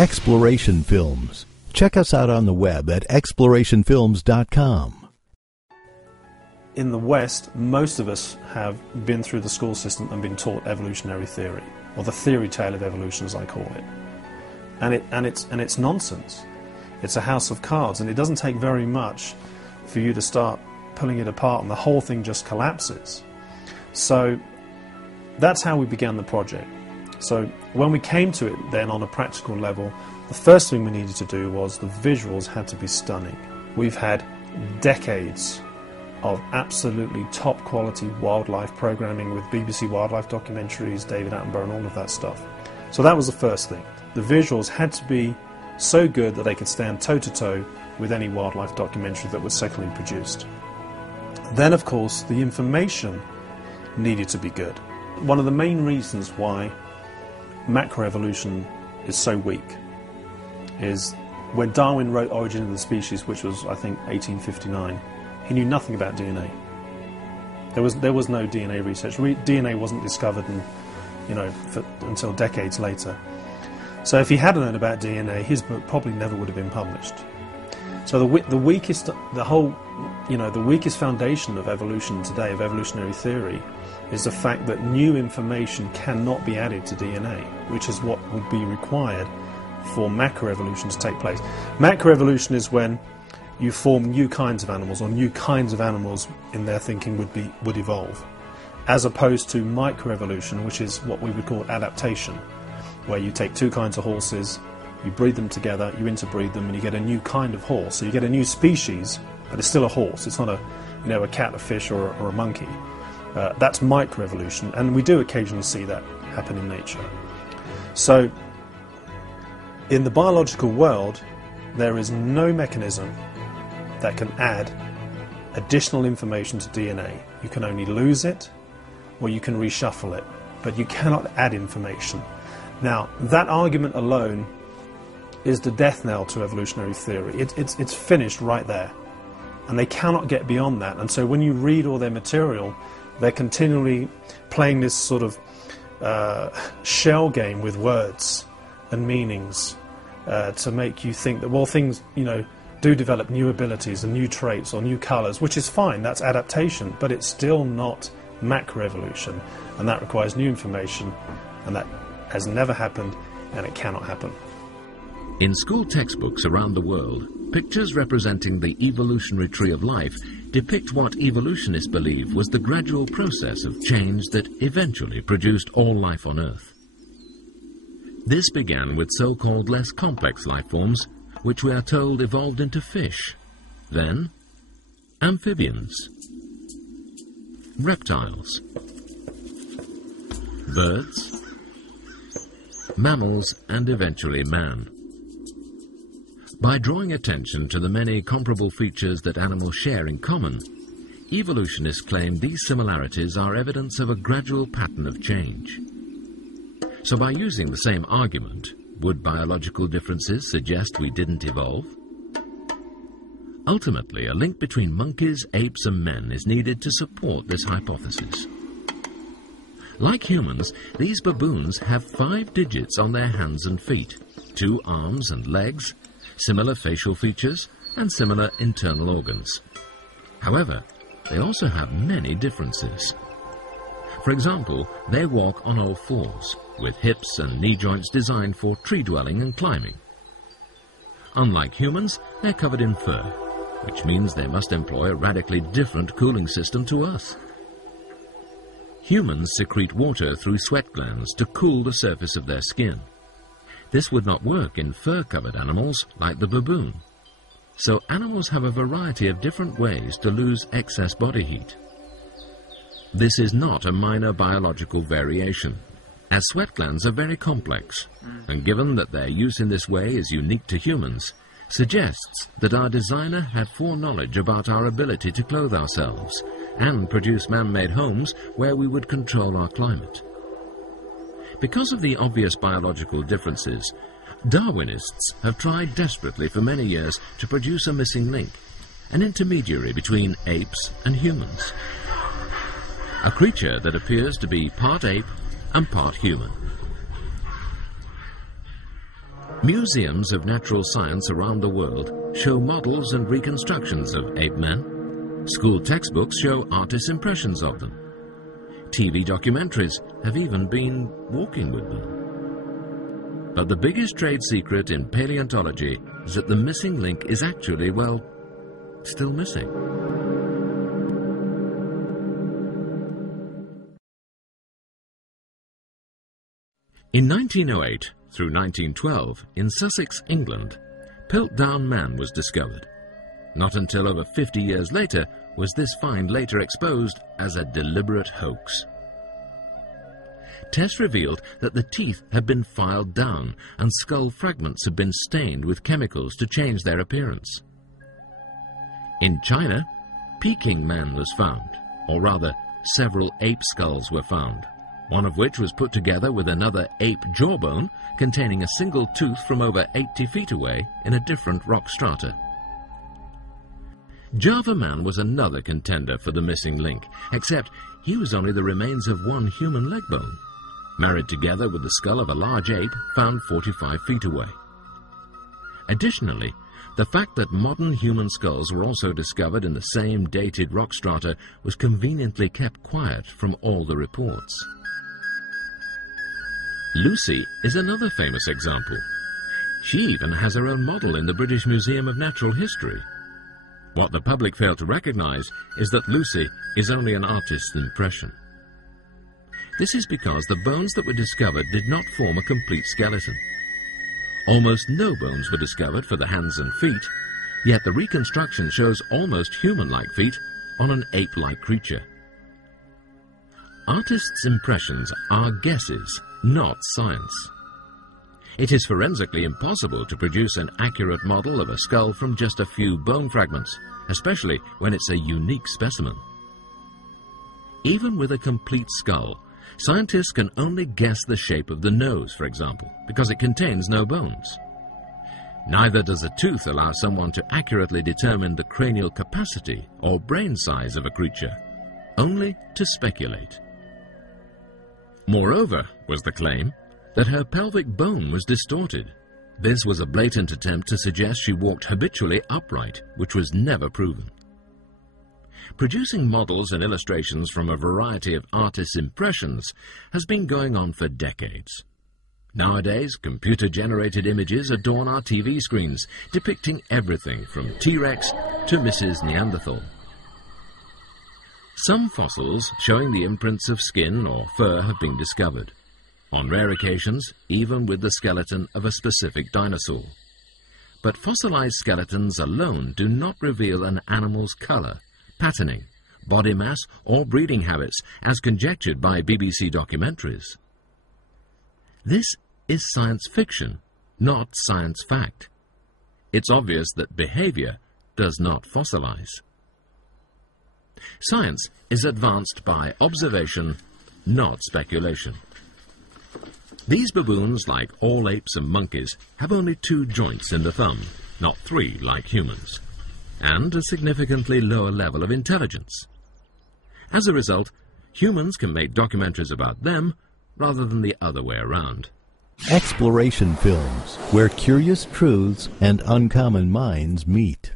Exploration Films. Check us out on the web at explorationfilms.com. In the West, most of us have been through the school system and been taught evolutionary theory, or the theory tale of evolution, as I call it. And it's nonsense. It's a house of cards, and it doesn't take very much for you to start pulling it apart, and the whole thing just collapses. So that's how we began the project. So when we came to it then on a practical level, the first thing we needed to do was the visuals had to be stunning. We've had decades of absolutely top quality wildlife programming with BBC wildlife documentaries, David Attenborough and all of that stuff. So that was the first thing. The visuals had to be so good that they could stand toe-to-toe with any wildlife documentary that was secondly produced. Then, of course, the information needed to be good. One of the main reasons why macroevolution is so weak is when Darwin wrote Origin of the Species, which was, I think, 1859, he knew nothing about DNA. There was no DNA research. DNA wasn't discovered until decades later. So if he had known about DNA, his book probably never would have been published. So the weakest foundation of evolution today, of evolutionary theory, is the fact that new information cannot be added to DNA, which is what would be required for macroevolution to take place. Macroevolution is when you form new kinds of animals, or new kinds of animals in their thinking would evolve, as opposed to microevolution, which is what we would call adaptation, where you take two kinds of horses, you breed them together, you interbreed them, and you get a new kind of horse. So you get a new species, but it's still a horse. It's not a cat, a fish, or a monkey. That's microevolution, and we do occasionally see that happen in nature. So, in the biological world, there is no mechanism that can add additional information to DNA. You can only lose it, or you can reshuffle it, but you cannot add information. Now, that argument alone is the death knell to evolutionary theory. It's finished right there, and they cannot get beyond that. And so when you read all their material, they're continually playing this sort of shell game with words and meanings to make you think that, well, things, do develop new abilities and new traits or new colours, which is fine, that's adaptation, but it's still not macroevolution, and that requires new information, and that has never happened, and it cannot happen. In school textbooks around the world, pictures representing the evolutionary tree of life depict what evolutionists believe was the gradual process of change that eventually produced all life on Earth. This began with so-called less complex life forms, which we are told evolved into fish, then amphibians, reptiles, birds, mammals, and eventually man. By drawing attention to the many comparable features that animals share in common, evolutionists claim these similarities are evidence of a gradual pattern of change. So by using the same argument, would biological differences suggest we didn't evolve? Ultimately, a link between monkeys, apes, and men is needed to support this hypothesis. Like humans, these baboons have 5 digits on their hands and feet, 2 arms and legs, similar facial features, and similar internal organs. However, they also have many differences. For example, they walk on all fours, with hips and knee joints designed for tree dwelling and climbing. Unlike humans, they're covered in fur, which means they must employ a radically different cooling system to us. Humans secrete water through sweat glands to cool the surface of their skin. This would not work in fur-covered animals like the baboon. So animals have a variety of different ways to lose excess body heat. This is not a minor biological variation, as sweat glands are very complex, and given that their use in this way is unique to humans, suggests that our designer had foreknowledge about our ability to clothe ourselves and produce man-made homes where we would control our climate. Because of the obvious biological differences, Darwinists have tried desperately for many years to produce a missing link, an intermediary between apes and humans. A creature that appears to be part ape and part human. Museums of natural science around the world show models and reconstructions of ape men. School textbooks show artists' impressions of them. TV documentaries have even been walking with them. But the biggest trade secret in paleontology is that the missing link is actually, well, still missing. In 1908 through 1912, in Sussex, England, Piltdown Man was discovered. Not until over 50 years later was this find later exposed as a deliberate hoax. Tests revealed that the teeth had been filed down and skull fragments had been stained with chemicals to change their appearance. In China, Peking Man was found, or rather, several ape skulls were found, one of which was put together with another ape jawbone containing a single tooth from over 80 feet away in a different rock strata. Java Man was another contender for the missing link, except he was only the remains of one human leg bone, married together with the skull of a large ape found 45 feet away. Additionally, the fact that modern human skulls were also discovered in the same dated rock strata was conveniently kept quiet from all the reports. Lucy is another famous example. She even has her own model in the British Museum of Natural History. What the public fail to recognize is that Lucy is only an artist's impression. This is because the bones that were discovered did not form a complete skeleton. Almost no bones were discovered for the hands and feet, yet the reconstruction shows almost human-like feet on an ape-like creature. Artists' impressions are guesses, not science. It is forensically impossible to produce an accurate model of a skull from just a few bone fragments, especially when it's a unique specimen. Even with a complete skull, scientists can only guess the shape of the nose, for example, because it contains no bones. Neither does a tooth allow someone to accurately determine the cranial capacity or brain size of a creature, only to speculate. Moreover, was the claim, that her pelvic bone was distorted. This was a blatant attempt to suggest she walked habitually upright, which was never proven. Producing models and illustrations from a variety of artists' impressions has been going on for decades. Nowadays, computer-generated images adorn our TV screens, depicting everything from T-Rex to Mrs. Neanderthal. Some fossils showing the imprints of skin or fur have been discovered. On rare occasions, even with the skeleton of a specific dinosaur. But fossilized skeletons alone do not reveal an animal's color, patterning, body mass, or breeding habits, as conjectured by BBC documentaries. This is science fiction, not science fact. It's obvious that behavior does not fossilize. Science is advanced by observation, not speculation. These baboons, like all apes and monkeys, have only 2 joints in the thumb, not 3 like humans, and a significantly lower level of intelligence. As a result, humans can make documentaries about them rather than the other way around. Exploration Films, where curious truths and uncommon minds meet.